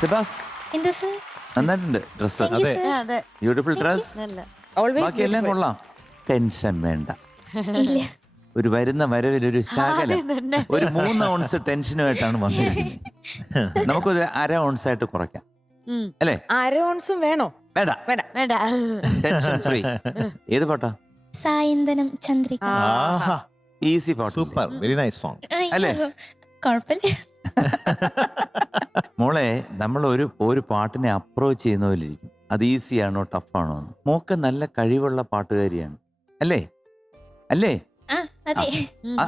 സെബാസ് എന്താ സർ? നന്നായിട്ടുണ്ട് ഡ്രസ്. അതെ അതെ ബ്യൂട്ടിഫുൾ ഡ്രസ്. ഓൾവേസ് ബാക്കിയെല്ലാം കൊള്ളാം. ടെൻഷൻ വേണ്ട. ഇല്ല. ഒരു വരുന്ന വരവിൽ ഒരു ശകലം തന്നെ. ഒരു 3 ഔൺസ് ടെൻഷനുമായിട്ടാണ് വന്നിരിക്കുന്നത്. നമുക്കൊരു 1/2 ounce ആയിട്ട് കുറയ്ക്കാം ഉം. അല്ലേ? 1/2 ounce വേണോ? വേണ്ട, വേണ്ട. വേണ്ട ടെൻഷൻ ഫ്രീ. ഏത് പാട്ടാ? സായന്തനം ചന്ദ്രിക. ആഹാ ഈസി പാട്ട്. Super very nice song. അല്ലേ? കുഴപ്പമില്ല. മോളെ, നമ്മൾ ഒരു പാട്ടിനെ അപ്രോച്ച് ചെയ്യുന്ന പോലെ ഇരിക്കും. അത് ഈസിയാണോ ടഫാണോ എന്ന്. മോക്ക് നല്ല കഴിവുള്ള പാട്ടുകാരിയാണ് അല്ലേ? അല്ലേ? ആ അതെ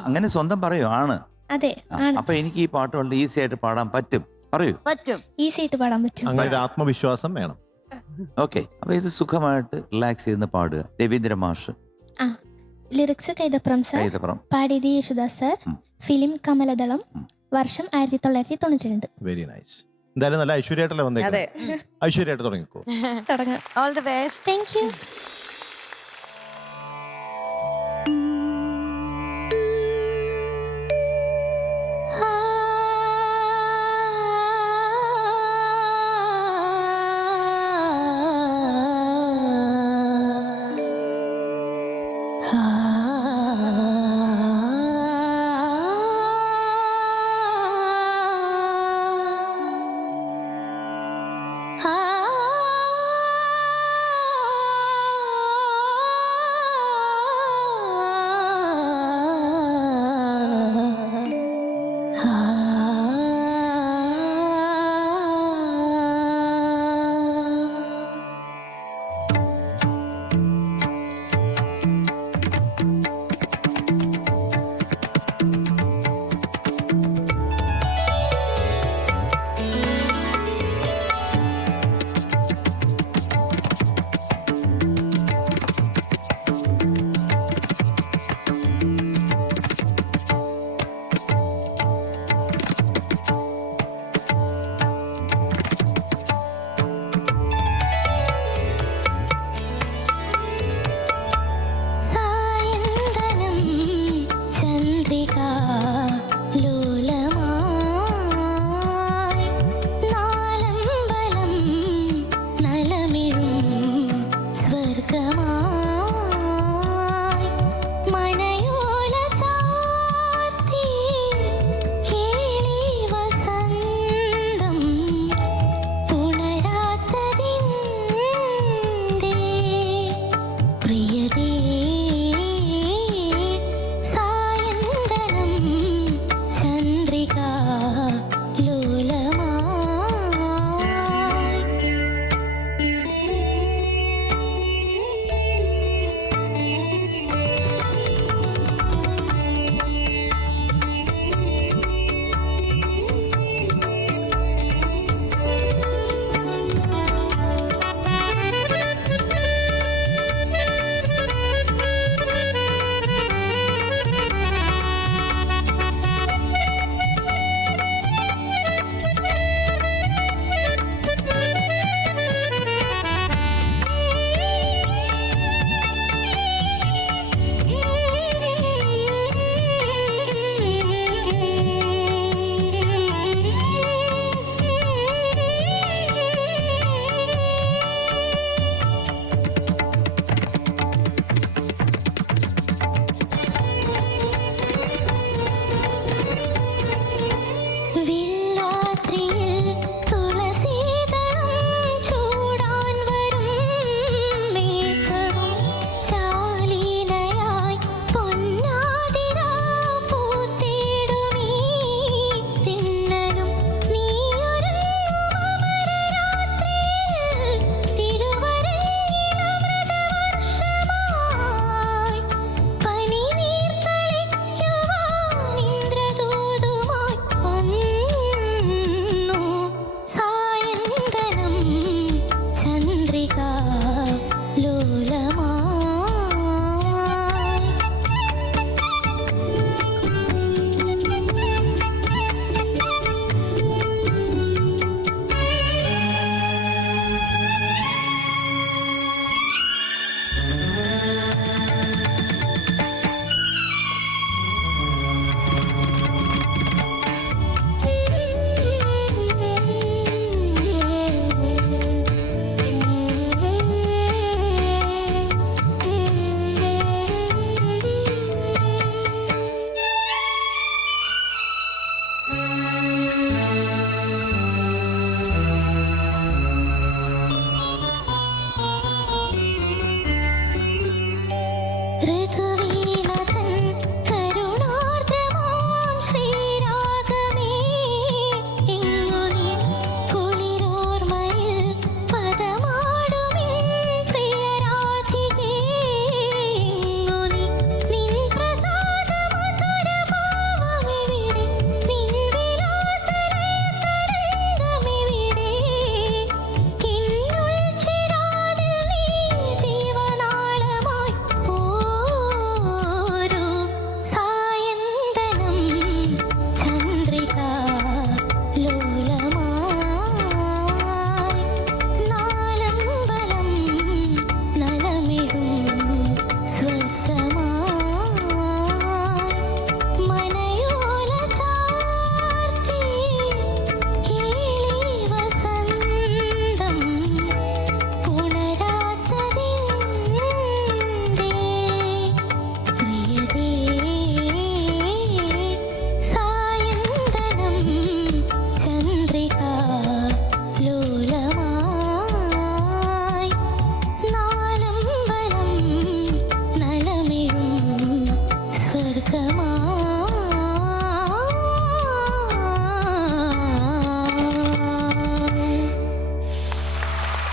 അങ്ങനെ സ്വന്തം പറയൂ. ആണ്. അതെ ആ, ആണ്. അപ്പൊ എനിക്ക് ഈ പാട്ട് വളരെ ഈസി ആയിട്ട് പാടാൻ പറ്റും. പറയൂ. പറ്റും. ഈസി ആയിട്ട് പാടാൻ പറ്റും. അങ്ങനെ ഒരു ആത്മവിശ്വാസം വേണം. ഓക്കെ, അപ്പൊ ഇത് സുഖമായിട്ട് റിലാക്സ് ചെയ്യുന്ന പാടുക. രവീന്ദ്ര മാഷ് ആ ലിറിക്സ് കൈതപ്രം സർ, കൈതപ്രം. പാടിയത് യേശുദാസ് സർ, ഉം. ഫിലിം കമലദളം, വർഷം 1992. Very nice. എന്തായാലും നല്ല ഐശ്വര്യമായിട്ടല്ലേ വന്നേക്കുന്നത്. അതെ. ഐശ്വര്യമായിട്ട് തുടങ്ങിക്കോ. തുടങ്ങാം. All the best. Thank you.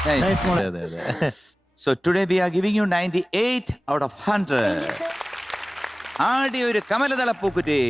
Nice മോളെ. അതെ, അതെ. So today we are giving you 98 out of 100. Thank you, sir. ആടി ഒരു കമലദള പൂക്കുറ്റി.